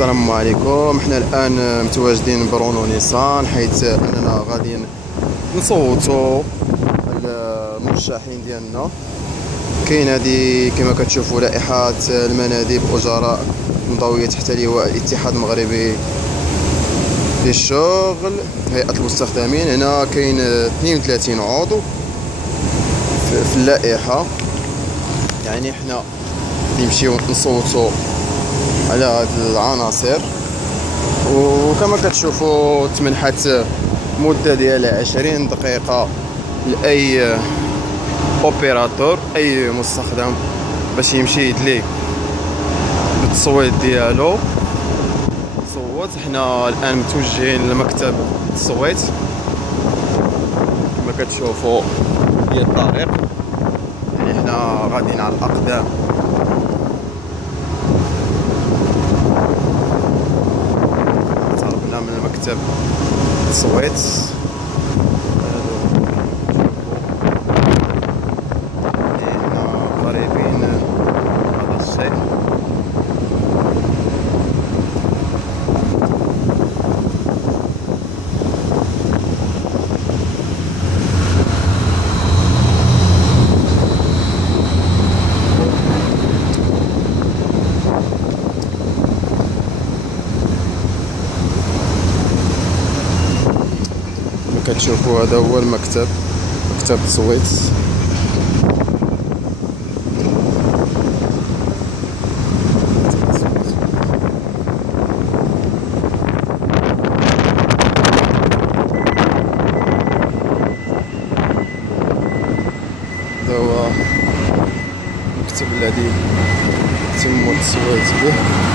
السلام عليكم. حنا الان متواجدين برونو نيسان، حيث اننا غادي نصوتوا المرشحين ديالنا. كاين هذه كما كتشوفوا لائحه المناديب اجراء مضويه تحت لواء الاتحاد المغربي للشغل هيئه المستخدمين. هنا كاين 32 عضو في اللائحه، يعني حنا نمشيو نصوتوا على هاد العناصر. وكما كتشوفوا تمنحت مده ديال 20 دقيقه لاي اوبيراتور، اي مستخدم، باش يمشي يدلي بالتصويت ديالو. صوت. حنا الان متوجهين لمكتب التصويت كما كتشوفوا هي الطريق، يعني حنا غاديين على الاقدام. قربنا من مكتب التصويت، حنا قريبين هذا الشيء. كتشوفوا هذا هو المكتب، مكتب التصويت. هذا هو المكتب الذي يتم التصويت به.